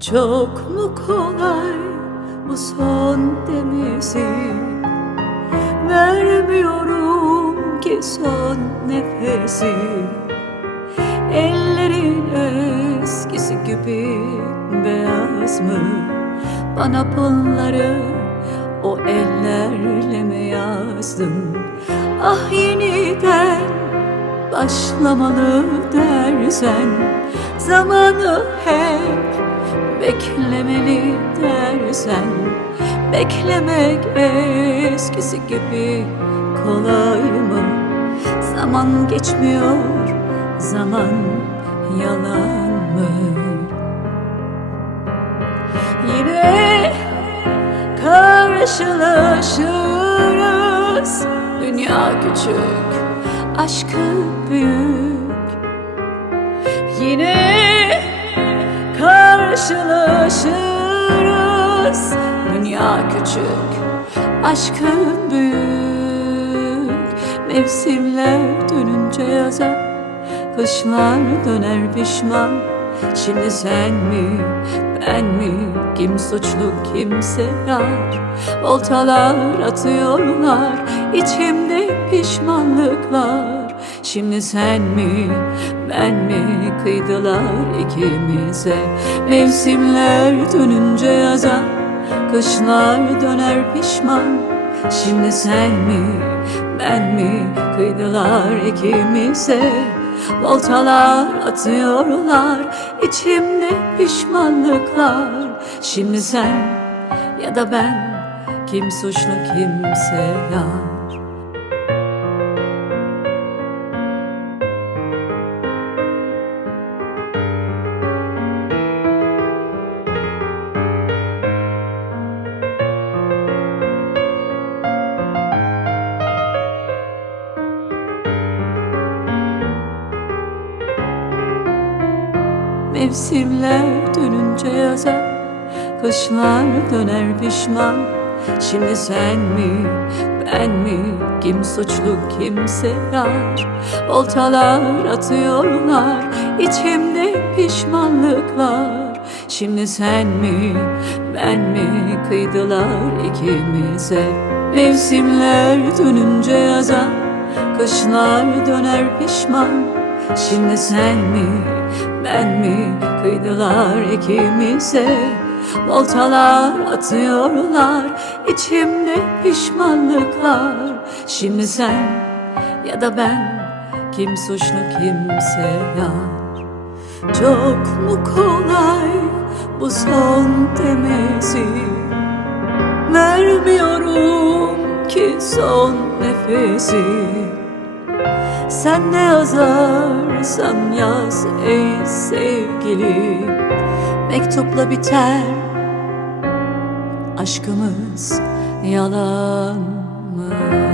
Çok mu kolay bu son demesi Vermiyorum ki son nefesi Ellerin eskisi gibi beyaz mı? Bana bunları o ellerle mi yazdın? Ah yeniden başlamalı dersen Zamanı hep beklemeli dersen Beklemek eskisi gibi kolay mı? Zaman geçmiyor, zaman yalan mı? Yine karşılaşırız Dünya küçük, aşkı büyük Yine karşılaşırız. Dünya küçük, aşkı büyük. Mevsimler dönünce yaza Kışlar döner pişman Şimdi sen mi, ben mi, kim suçlu kimse yar? Voltalar atıyorlar, içimde pişmanlıklar. Şimdi sen mi, ben mi, kıydılar ikimize. Mevsimler dönünce yaza, kışlar döner pişman. Şimdi sen mi, ben mi, kıydılar ikimize Voltalar atıyorlar içimde pişmanlıklar. Şimdi sen ya da ben kim suçlu kimse yar Mevsimler dönünce yaza Kışlar döner pişman. Şimdi sen mi, ben mi, kim suçlu kimse yar Voltalar atıyorlar içimde pişmanlıklar. Şimdi sen mi, ben mi, kıydılar ikimize. Mevsimler dönünce yaza Kışlar döner pişman Şimdi sen mi, ben mi? Kıydılar ikimize. Voltalar atıyorlar içimde pişmanlıklar. Şimdi sen ya da ben kim suçlu kimse yar. Çok mu kolay bu son demesi? Vermiyorum ki son nefesi sen ne yazarsan yaz ey sevgili Mektupla biter aşkımız yalan mı?